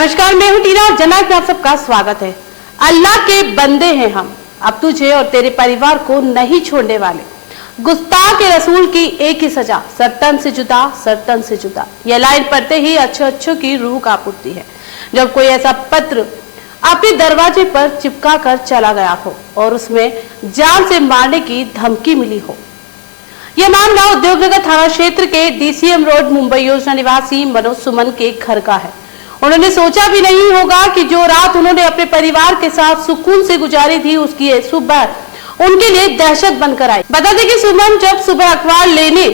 नमस्कार, मैं हूं टीना। जनक में आप सबका स्वागत है। अल्लाह के बंदे हैं हम, अब तुझे और तेरे परिवार को नहीं छोड़ने वाले। गुस्ताख रसूल की एक ही सजा, सरतन से जुदा, सरतन से जुदा। यह लाइन पढ़ते ही अच्छों की रूह कांप उठती है। जब कोई ऐसा पत्र अपने दरवाजे पर चिपका कर चला गया हो और उसमें जान से मारने की धमकी मिली हो। यह मामला उद्योगनगर थाना क्षेत्र के डीसीएम रोड मुंबई योजना निवासी मनोज सुमन के घर का है। उन्होंने सोचा भी नहीं होगा कि जो रात उन्होंने अपने परिवार के साथ सुकून से गुजारी थी, उसकी सुबह उनके लिए दहशत बनकर आई। बता दें कि सुमन जब सुबह अखबार लेने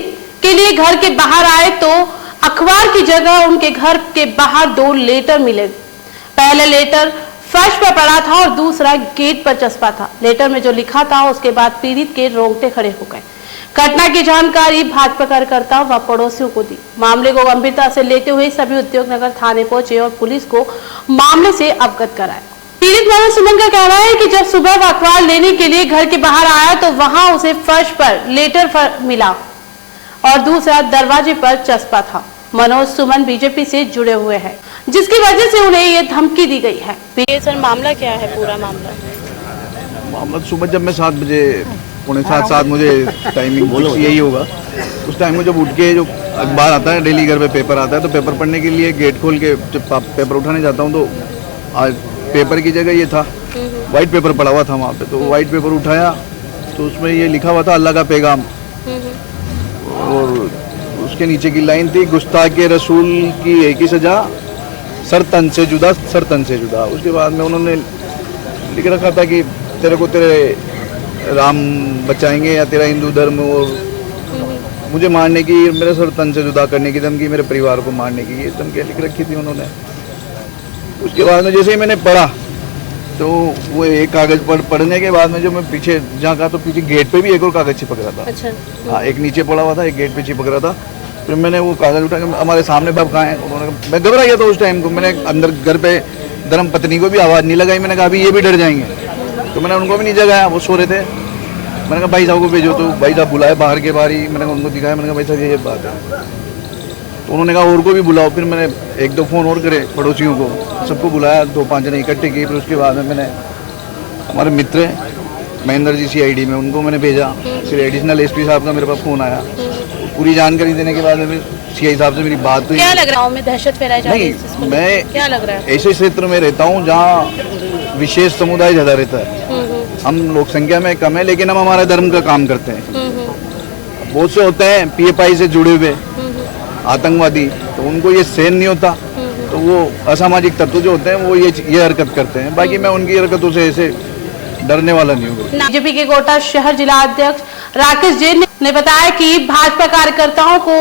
के लिए घर के बाहर आए तो अखबार की जगह उनके घर के बाहर 2 लेटर मिले। पहला लेटर फर्श पर पड़ा था और दूसरा गेट पर चस्पा था। लेटर में जो लिखा था उसके बाद पीड़ित के रोंगटे खड़े हो गए। घटना की जानकारी भाजपा कार्यकर्ता व पड़ोसियों को दी। मामले को गंभीरता से लेते हुए सभी उद्योगनगर थाने पहुंचे और पुलिस को मामले से अवगत कराया। पीड़ित मनोज सुमन का कहना है कि जब सुबह वह अखबार लेने के लिए घर के बाहर आया तो वहां उसे फर्श पर लेटर मिला और दूसरा दरवाजे पर चस्पा था। मनोज सुमन बीजेपी से जुड़े हुए हैं, जिसकी वजह से उन्हें ये धमकी दी गई है। सर, मामला क्या है? पूरा मामला सुबह जब मैं 7 बजे, 6:45 मुझे टाइमिंग यही होगा, उस टाइम में जब उठ के जो अखबार आता है, डेली घर पे पेपर आता है, तो पेपर पढ़ने के लिए गेट खोल के जब पेपर उठाने जाता हूँ तो आज पेपर की जगह ये था, वाइट पेपर पड़ा हुआ था वहाँ पे। तो वाइट पेपर उठाया तो उसमें ये लिखा हुआ था अल्लाह का पैगाम, और उसके नीचे की लाइन थी गुस्ताख रसूल की एक ही सजा, सर तन से जुदा, सर तन से जुदा। उसके बाद में उन्होंने लिख रखा था कि तेरे को तेरे राम बचाएंगे या तेरा हिंदू धर्म, और मुझे मारने की, मेरे सर तन से जुदा करने की धमकी, मेरे परिवार को मारने की ये धमकी लिख रखी थी उन्होंने। उसके बाद में जैसे ही मैंने पढ़ा तो वो एक कागज पढ़ने के बाद में जो मैं पीछे झाँका तो पीछे गेट पे भी एक और कागज चिपक रहा था। अच्छा। हाँ, एक नीचे पड़ा हुआ था, एक गेट पे चिपक रहा था। फिर मैंने वो कागज उठा के हमारे सामने बाप कहाँ है, उन्होंने, मैं घबरा गया था उस टाइम को। मैंने अंदर घर पे धर्म पत्नी को भी आवाज़ नहीं लगाई, मैंने कहा अभी ये भी डर जाएंगे, तो मैंने उनको भी नहीं जगाया, वो सो रहे थे। मैंने कहा भाई साहब को भेजो, तो भाई साहब बुलाए बाहर के बाहर ही। मैंने उनको दिखाया, मैंने कहा भाई साहब ये बात है, तो उन्होंने कहा और को भी बुलाओ। फिर मैंने 1-2 फ़ोन और करे पड़ोसियों को, सबको बुलाया, 2-5 जने इकट्ठे किए। फिर उसके बाद में मैंने हमारे मित्र महेंद्र जी CID में, उनको मैंने भेजा। फिर एडिशनल SP साहब का मेरे पास फ़ोन आया, पूरी जानकारी देने के बाद में CI साहब से मेरी बात हुई। क्या लग रहा है में दहशत फैलाई जा रही है? नहीं, मैं क्या लग रहा है, ऐसे क्षेत्र में रहता हूँ जहाँ विशेष समुदाय ज़्यादा रहता है। हम लोक संख्या में कम है, लेकिन हम हमारे धर्म का काम करते हैं। बहुत से होते हैं PFI से जुड़े हुए आतंकवादी, तो उनको ये सहन नहीं होता, तो वो असामाजिक तत्व जो होते हैं वो ये हरकत करते हैं। बाकी मैं उनकी हरकतों से ऐसे डरने वाला नहीं हूँ। बीजेपी के कोटा शहर जिला अध्यक्ष राकेश जैन ने बताया कि भाजपा कार्यकर्ताओं को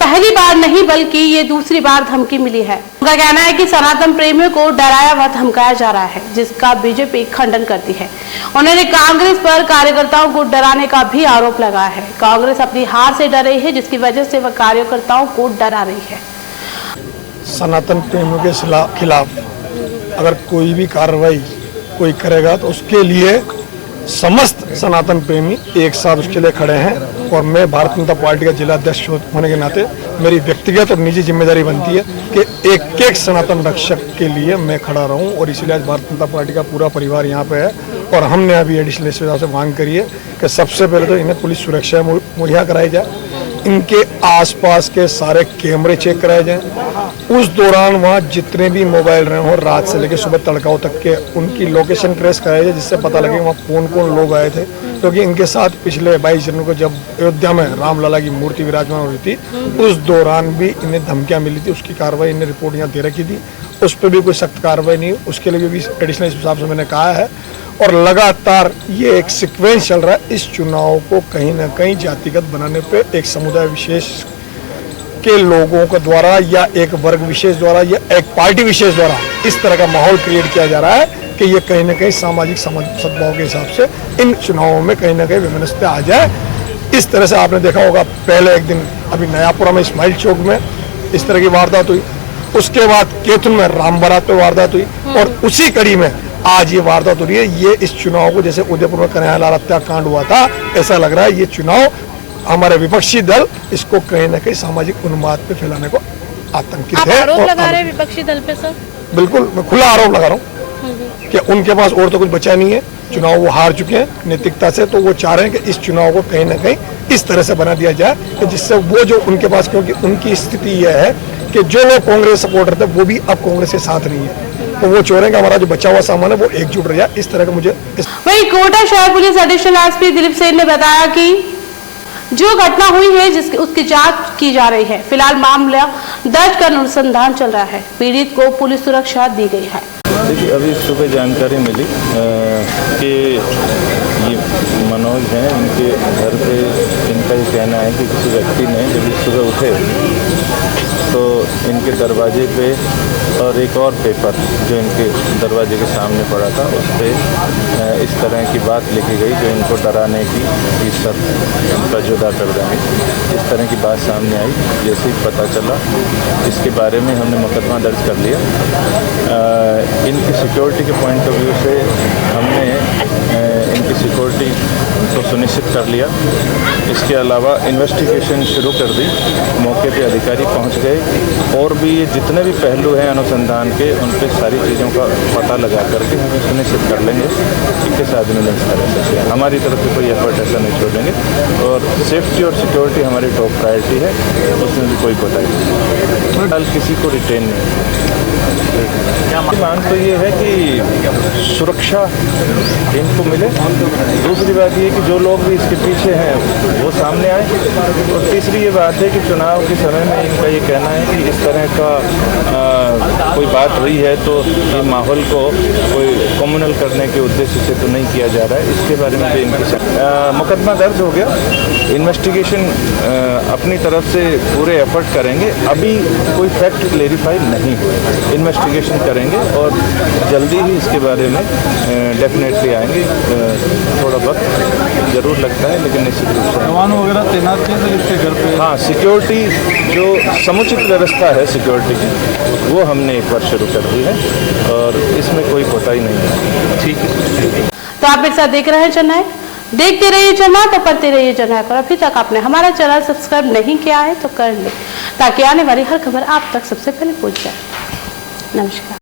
पहली बार नहीं बल्कि ये दूसरी बार धमकी मिली है। उनका कहना है कि सनातन प्रेमियों को डराया व धमकाया जा रहा है, जिसका बीजेपी खंडन करती है। उन्होंने कांग्रेस पर कार्यकर्ताओं को डराने का भी आरोप लगाया है। कांग्रेस अपनी हार से डर रही है, जिसकी वजह से वह कार्यकर्ताओं को डरा रही है। सनातन प्रेमियों के खिलाफ अगर कोई भी कार्रवाई कोई करेगा तो उसके लिए समस्त सनातन प्रेमी एक साथ उसके लिए खड़े हैं। और मैं भारतीय जनता पार्टी का जिला अध्यक्ष होने के नाते मेरी व्यक्तिगत और निजी जिम्मेदारी बनती है कि एक सनातन रक्षक के लिए मैं खड़ा रहूं। और इसलिए आज भारतीय जनता पार्टी का पूरा परिवार यहाँ पे है। और हमने अभी एडिशनल SP साहब से मांग करी है कि सबसे पहले तो इन्हें पुलिस सुरक्षा मुहैया कराई जाए, इनके आसपास के सारे कैमरे चेक कराए जाएं। उस दौरान वहाँ जितने भी मोबाइल रहे हों, रात से लेकर सुबह तड़काओं तक के, उनकी लोकेशन ट्रेस कराई जाए, जिससे पता लगे वहाँ कौन कौन लोग आए थे। क्योंकि इनके साथ पिछले 22 जनवरी को जब अयोध्या में रामलला की मूर्ति विराजमान हो रही थी, उस दौरान भी इन्हें धमकियाँ मिली थी। उसकी कार्रवाई इन्हें रिपोर्ट यहाँ दे रखी थी, उस पर भी कोई सख्त कार्रवाई नहीं। उसके लिए भी एडिशनल SP साहब से मैंने कहा है। और लगातार ये एक सीक्वेंस चल रहा है, इस चुनाव को कहीं ना कहीं जातिगत बनाने पे एक समुदाय विशेष के लोगों के द्वारा या एक वर्ग विशेष द्वारा या एक पार्टी विशेष द्वारा इस तरह का माहौल क्रिएट किया जा रहा है कि ये कहीं ना कहीं सामाजिक सद्भाव के हिसाब से इन चुनावों में कहीं ना कहीं विमनस्यता आ जाए। इस तरह से आपने देखा होगा, पहले एक दिन अभी नयापुरा में इस्माइल चौक में इस तरह की वारदात हुई, उसके बाद केतुन में राम बारात पे वारदात हुई, और उसी कड़ी में आज ये वारदात हो रही है। ये इस चुनाव को जैसे उदयपुर में कन्हैया लाल हत्याकांड हुआ था, ऐसा लग रहा है ये चुनाव हमारे विपक्षी दल इसको कहीं ना कहीं सामाजिक उन्माद पे फैलाने को आतंकित है। आरोप लगा रहे विपक्षी दल पे सर? बिल्कुल मैं खुला आरोप लगा रहा हूँ कि उनके पास और तो कुछ बचा नहीं है। चुनाव वो हार चुके हैं नैतिकता से, तो वो चाह रहे हैं कि इस चुनाव को कहीं ना कहीं इस तरह से बना दिया जाए कि जिससे वो जो उनके पास, क्योंकि उनकी स्थिति यह है कि जो लोग कांग्रेस सपोर्टर थे वो भी अब कांग्रेस के साथ नहीं है, तो वो चाह रहे हैं कि हमारा जो बचा हुआ सामान है वो एकजुट रह जाए। इस तरह का मुझे वहीं कोटा शहर police additional SP Dilip Sen ने बताया कि जो घटना हुई है उसकी जांच की जा रही है। फिलहाल मामला दर्ज कर अनुसंधान चल रहा है। पीड़ित को पुलिस सुरक्षा दी गई है। देखिए, अभी सुबह जानकारी मिली कि ये मनोज हैं, इनके घर पे इनका ये कहना है कि किसी व्यक्ति ने जब सुबह उठे तो इनके दरवाजे पे और एक और पेपर जो इनके दरवाजे के सामने पड़ा था उस पर इस तरह की बात लिखी गई जो इनको डराने की कि सब इनका जुदा कर देंगे, इस तरह की बात सामने आई। जैसे ही पता चला इसके बारे में हमने मुकदमा दर्ज कर लिया। इनकी सिक्योरिटी के पॉइंट ऑफ व्यू से हमने इनकी सिक्योरिटी को सुनिश्चित कर लिया। इसके अलावा इन्वेस्टिगेशन शुरू कर दी, मौके पे अधिकारी पहुंच गए और भी ये जितने भी पहलू हैं अनुसंधान के उन पे सारी चीज़ों का पता लगा करके हम सुनिश्चित कर लेंगे कि किस आदमी ने इस तरह से किया। हमारी तरफ से कोई एफर्ट ऐसा नहीं छोड़ेंगे और सेफ्टी और सिक्योरिटी हमारी टॉप प्रायोरिटी है, उसमें भी कोई कोताही नहीं। फिलहाल किसी को रिटेन नहीं। मांग तो ये है कि सुरक्षा इनको मिले। दूसरी बात ये कि जो लोग भी इसके पीछे हैं वो सामने आए और तीसरी ये बात है कि चुनाव के समय में इनका ये कहना है कि इस तरह का कोई बात हुई है तो ये माहौल को कोई कम्युनल करने के उद्देश्य से तो नहीं किया जा रहा है। इसके बारे में भी इनकी मुकदमा दर्ज हो गया। इन्वेस्टिगेशन अपनी तरफ से पूरे एफर्ट करेंगे। अभी कोई फैक्ट क्लेरिफाई नहीं हुए, इन्वेस्टिगेशन करेंगे और जल्दी ही इसके बारे में डेफिनेटली आएंगे। थोड़ा वक्त जरूर लगता है लेकिन निश्चित रूप से जवान वगैरह तैनात किए थे इसके घर पे। हाँ, सिक्योरिटी जो समुचित व्यवस्था है सिक्योरिटी की वो हमने एक बार शुरू कर दी है और इसमें कोई कोताही नहीं है। ठीक है, तो आप मेरे साथ देख रहे हैं जननायक, देखते रहिए जननायक और पढ़ते रहिए जननायक। और अभी तक आपने हमारा चैनल सब्सक्राइब नहीं किया है तो कर ले, ताकि आने वाली हर खबर आप तक सबसे पहले पहुंच जाए। नमस्कार।